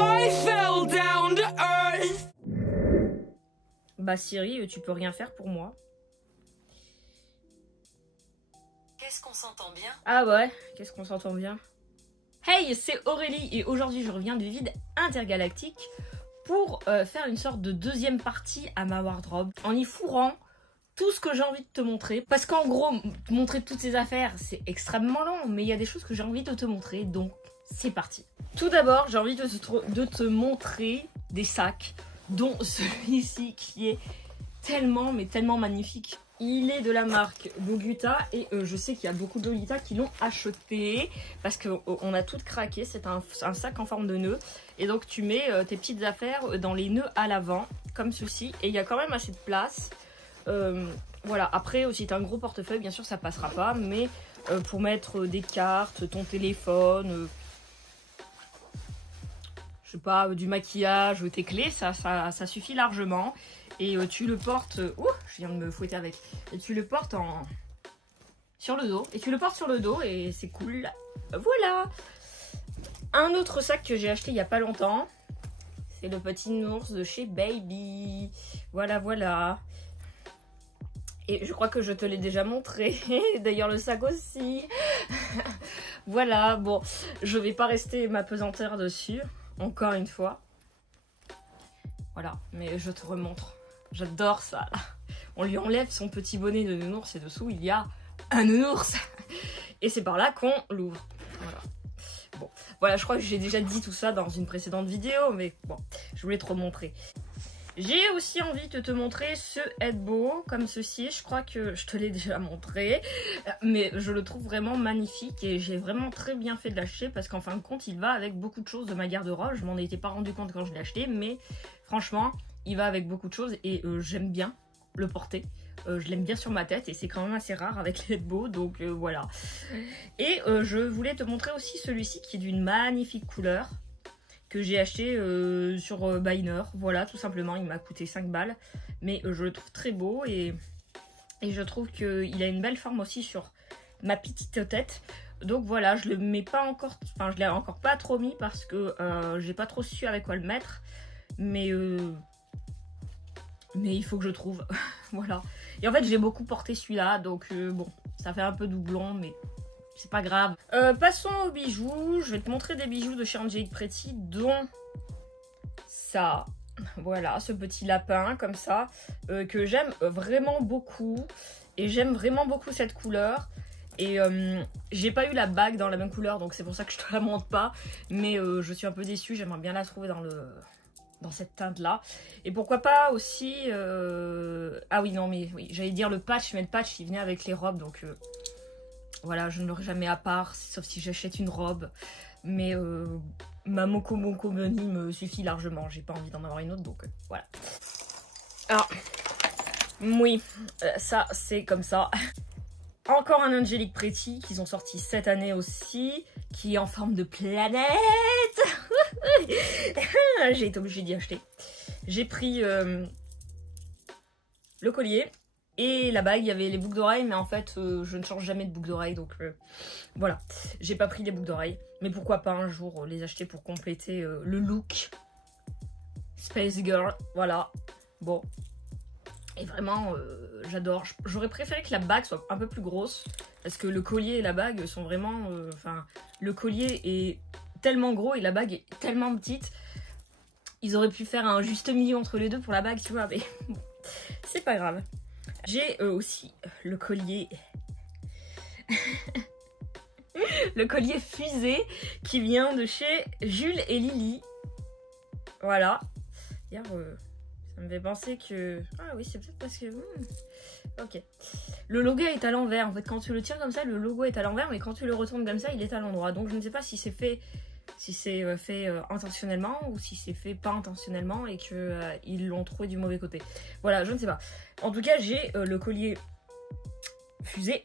I fell down to earth. Bah Siri, tu peux rien faire pour moi. Qu'est-ce qu'on s'entend bien? Ah ouais, qu'est-ce qu'on s'entend bien. Hey, c'est Aurélie et aujourd'hui je reviens du vide intergalactique pour faire une sorte de deuxième partie à ma wardrobe en y fourrant tout ce que j'ai envie de te montrer. Parce qu'en gros, te montrer toutes ces affaires, c'est extrêmement long, mais il y a des choses que j'ai envie de te montrer, donc c'est parti. Tout d'abord, j'ai envie de te montrer des sacs, dont celui-ci qui est tellement, mais tellement magnifique. Il est de la marque Lolita et je sais qu'il y a beaucoup de Lolita qui l'ont acheté parce qu'on a tout craqué. C'est un sac en forme de nœud et donc tu mets tes petites affaires dans les nœuds à l'avant comme ceci et il y a quand même assez de place. Voilà, après si tu as un gros portefeuille bien sûr ça passera pas, mais pour mettre des cartes, ton téléphone, je sais pas, du maquillage, tes clés, ça suffit largement. Et tu le portes... ouh, je viens de me fouetter avec. Et tu le portes sur le dos. Et tu le portes sur le dos et c'est cool. Voilà. Un autre sac que j'ai acheté il n'y a pas longtemps. C'est le petit ours de chez Baby. Voilà, voilà. Et je crois que je te l'ai déjà montré. D'ailleurs le sac aussi. Voilà, bon. Je vais pas rester ma pesanteur dessus. Encore une fois. Voilà, mais je te remontre. J'adore ça. On lui enlève son petit bonnet de nounours et dessous il y a un nounours. Et c'est par là qu'on l'ouvre. Voilà. Bon, voilà, je crois que j'ai déjà dit tout ça dans une précédente vidéo, mais bon, je voulais te remontrer. J'ai aussi envie de te montrer ce headbow comme ceci. Je crois que je te l'ai déjà montré, mais je le trouve vraiment magnifique et j'ai vraiment très bien fait de l'acheter parce qu'en fin de compte, il va avec beaucoup de choses de ma garde-robe. Je m'en étais pas rendu compte quand je l'ai acheté, mais franchement, il va avec beaucoup de choses et j'aime bien le porter. Je l'aime bien sur ma tête et c'est quand même assez rare avec les headbows, donc voilà. Et je voulais te montrer aussi celui-ci qui est d'une magnifique couleur que j'ai acheté sur Biner. Voilà, tout simplement, il m'a coûté 5 balles. Mais je le trouve très beau et je trouve qu'il a une belle forme aussi sur ma petite tête. Donc voilà, je le mets pas encore, enfin je l'ai encore pas trop mis parce que j'ai pas trop su avec quoi le mettre. Mais il faut que je trouve. Voilà. Et en fait, j'ai beaucoup porté celui-là, donc bon, ça fait un peu doublon, mais c'est pas grave. Passons aux bijoux. Je vais te montrer des bijoux de chez Angelique Pretty, dont ça. Voilà, ce petit lapin comme ça, que j'aime vraiment beaucoup. Et j'aime vraiment beaucoup cette couleur. Et j'ai pas eu la bague dans la même couleur, donc c'est pour ça que je te la montre pas. Mais je suis un peu déçue, j'aimerais bien la trouver dans cette teinte là. Et pourquoi pas aussi ah oui non mais oui, j'allais dire le patch, mais le patch il venait avec les robes, donc voilà, je ne l'aurai jamais à part, sauf si j'achète une robe. Mais ma Moko Moko Bunny me suffit largement. J'ai pas envie d'en avoir une autre, donc voilà. Alors, oui, ça c'est comme ça. Encore un Angelique Pretty qu'ils ont sorti cette année aussi, qui est en forme de planète. J'ai été obligée d'y acheter. J'ai pris le collier et la bague. Il y avait les boucles d'oreilles, mais en fait je ne change jamais de boucles d'oreilles, donc voilà, j'ai pas pris les boucles d'oreilles, mais pourquoi pas un jour les acheter pour compléter le look Space Girl. Voilà, bon, et vraiment j'adore. J'aurais préféré que la bague soit un peu plus grosse parce que le collier et la bague sont vraiment enfin le collier est tellement gros et la bague est tellement petite. Ils auraient pu faire un juste milieu entre les deux pour la bague, tu vois, mais bon, c'est pas grave. J'ai aussi le collier le collier fusée qui vient de chez Jules et Lily. Voilà. D'ailleurs, ça me fait penser que... Ah oui, c'est peut-être parce que... Ok. Le logo est à l'envers. En fait, quand tu le tires comme ça, le logo est à l'envers, mais quand tu le retournes comme ça, il est à l'endroit. Donc je ne sais pas si c'est fait... Si c'est fait intentionnellement ou si c'est fait pas intentionnellement et qu'ils l'ont trouvé du mauvais côté. Voilà, je ne sais pas. En tout cas, j'ai le collier fusée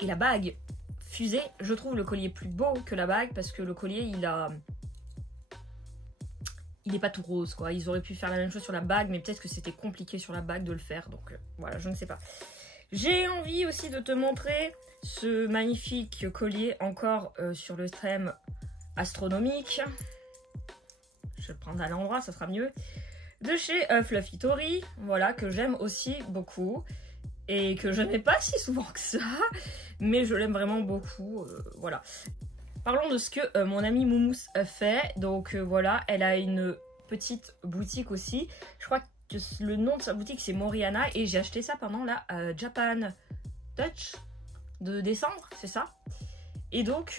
et la bague fusée. Je trouve le collier plus beau que la bague parce que le collier, il est pas tout rose, quoi. Ils auraient pu faire la même chose sur la bague, mais peut-être que c'était compliqué sur la bague de le faire. Donc voilà, je ne sais pas. J'ai envie aussi de te montrer ce magnifique collier encore sur le thème astronomique. vais le prendre à l'endroit, ça sera mieux. De chez Fluffy Tori, voilà, que j'aime aussi beaucoup. Et que je n'ai pas si souvent que ça, mais je l'aime vraiment beaucoup, voilà. Parlons de ce que mon amie Moumous a fait. Donc voilà, elle a une petite boutique aussi. Je crois que le nom de sa boutique c'est Moriana et j'ai acheté ça pendant la Japan Touch de décembre, c'est ça. Et donc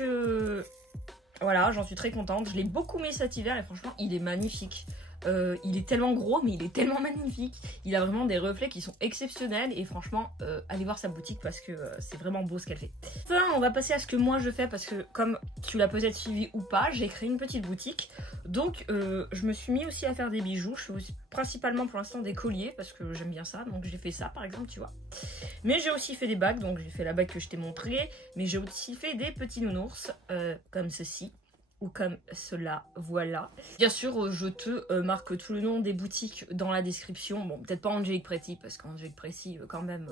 voilà, j'en suis très contente. Je l'ai beaucoup mis cet hiver et franchement il est magnifique. Il est tellement gros mais il est tellement magnifique. Il a vraiment des reflets qui sont exceptionnels et franchement allez voir sa boutique parce que c'est vraiment beau ce qu'elle fait. Enfin on va passer à ce que moi je fais parce que comme tu l'as peut-être suivi ou pas, j'ai créé une petite boutique. Donc je me suis mis aussi à faire des bijoux. Je fais aussi, principalement pour l'instant des colliers parce que j'aime bien ça. Donc j'ai fait ça par exemple tu vois. Mais j'ai aussi fait des bagues. Donc j'ai fait la bague que je t'ai montrée. Mais j'ai aussi fait des petits nounours comme ceci. Ou comme cela, voilà. Bien sûr, je te marque tout le nom des boutiques dans la description. Bon, peut-être pas Angelique Pretty, parce qu'Angelique Pretty, quand même,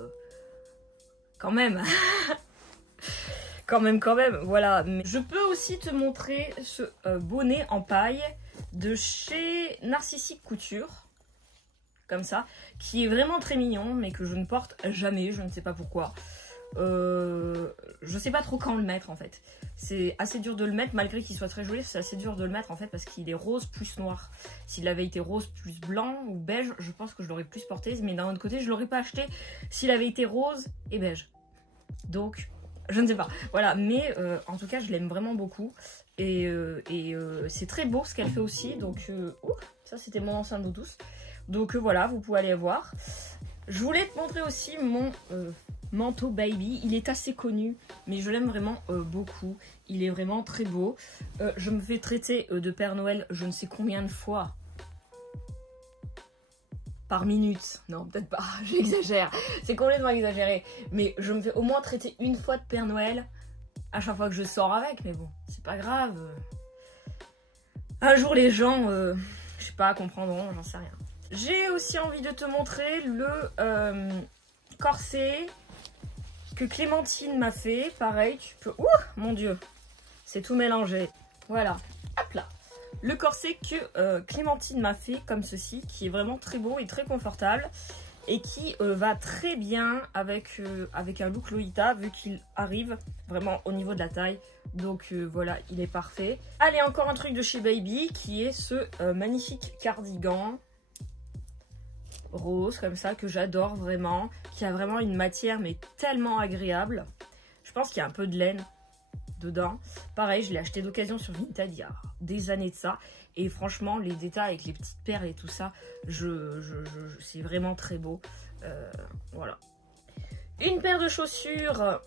voilà. Mais je peux aussi te montrer ce bonnet en paille de chez Narcissique Couture, comme ça, qui est vraiment très mignon, mais que je ne porte jamais, je ne sais pas pourquoi. Je sais pas trop quand le mettre en fait. C'est assez dur de le mettre malgré qu'il soit très joli. C'est assez dur de le mettre en fait parce qu'il est rose plus noir. S'il avait été rose plus blanc ou beige, je pense que je l'aurais plus porté. Mais d'un autre côté, je l'aurais pas acheté s'il avait été rose et beige. Donc, je ne sais pas. Voilà, mais en tout cas, je l'aime vraiment beaucoup. Et c'est très beau ce qu'elle fait aussi. Donc, ça c'était mon ancien Bluetooth. Donc voilà, vous pouvez aller voir. Je voulais te montrer aussi mon manteau baby. Il est assez connu, mais je l'aime vraiment beaucoup. Il est vraiment très beau. Je me fais traiter de Père Noël je ne sais combien de fois. Par minute. Non, peut-être pas, j'exagère. C'est complètement exagéré. Mais je me fais au moins traiter une fois de Père Noël à chaque fois que je sors avec. Mais bon, c'est pas grave. Un jour, les gens, je sais pas, comprendront, j'en sais rien. J'ai aussi envie de te montrer le corset que Clémentine m'a fait. Pareil, tu peux... Ouh, mon Dieu, c'est tout mélangé. Voilà, hop là. Le corset que Clémentine m'a fait comme ceci, qui est vraiment très beau et très confortable. Et qui va très bien avec un look Lolita, vu qu'il arrive vraiment au niveau de la taille. Donc voilà, il est parfait. Allez, encore un truc de chez Baby, qui est ce magnifique cardigan rose comme ça que j'adore vraiment, qui a vraiment une matière mais tellement agréable. Je pense qu'il y a un peu de laine dedans. Pareil, je l'ai acheté d'occasion sur Vinted il y a des années de ça et franchement les détails avec les petites perles et tout ça, c'est vraiment très beau. Voilà. Une paire de chaussures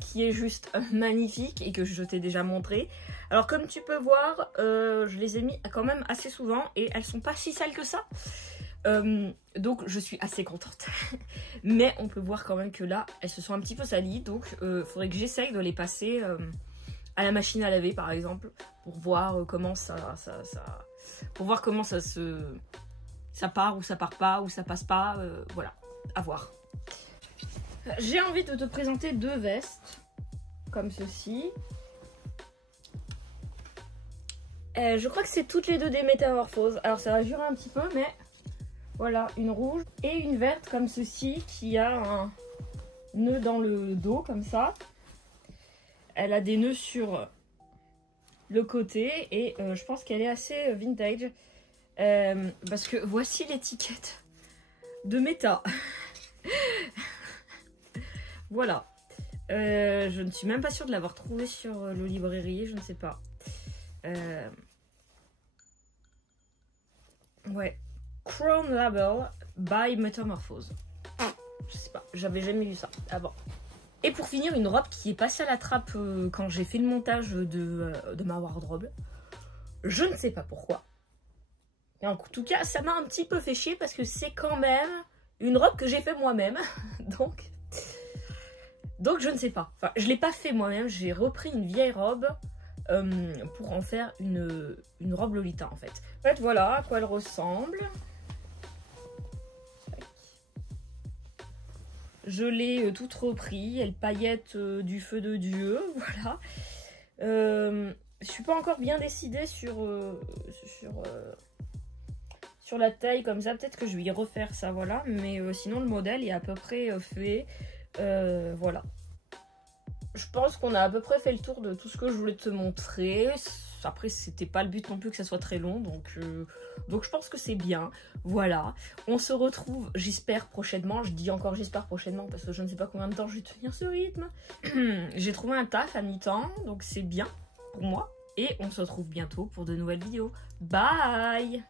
qui est juste magnifique et que je t'ai déjà montré. Alors comme tu peux voir, je les ai mis quand même assez souvent et elles sont pas si sales que ça. Donc je suis assez contente. Mais on peut voir quand même que là elles se sont un petit peu salies. Donc faudrait que j'essaye de les passer à la machine à laver par exemple, pour voir comment ça part ou ça part pas ou ça passe pas, voilà, à voir. J'ai envie de te présenter deux vestes comme ceci. Je crois que c'est toutes les deux des métamorphoses. Alors ça va durer un petit peu, mais voilà, une rouge et une verte comme ceci qui a un nœud dans le dos comme ça. Elle a des nœuds sur le côté et je pense qu'elle est assez vintage parce que voici l'étiquette de Meta. Voilà. Je ne suis même pas sûre de l'avoir trouvée sur le librairie, je ne sais pas. Ouais. Crown Label by Metamorphose. Je sais pas, j'avais jamais vu ça avant. Et pour finir, une robe qui est passée à la trappe quand j'ai fait le montage de ma wardrobe. Je ne sais pas pourquoi. Et en tout cas, ça m'a un petit peu fait chier parce que c'est quand même une robe que j'ai fait moi-même. Donc je ne sais pas. Enfin, je ne l'ai pas fait moi-même. J'ai repris une vieille robe pour en faire une robe Lolita en fait. En fait, voilà à quoi elle ressemble. Je l'ai toute repris, elle paillette du feu de Dieu, voilà. je suis pas encore bien décidée sur la taille comme ça. Peut-être que je vais y refaire ça, voilà. Mais sinon, le modèle est à peu près fait. Voilà. Je pense qu'on a à peu près fait le tour de tout ce que je voulais te montrer. Après, c'était pas le but non plus que ça soit très long, donc je pense que c'est bien. Voilà, on se retrouve, j'espère, prochainement. Je dis encore j'espère prochainement parce que je ne sais pas combien de temps je vais tenir ce rythme. J'ai trouvé un taf à mi-temps, donc c'est bien pour moi. Et on se retrouve bientôt pour de nouvelles vidéos. Bye!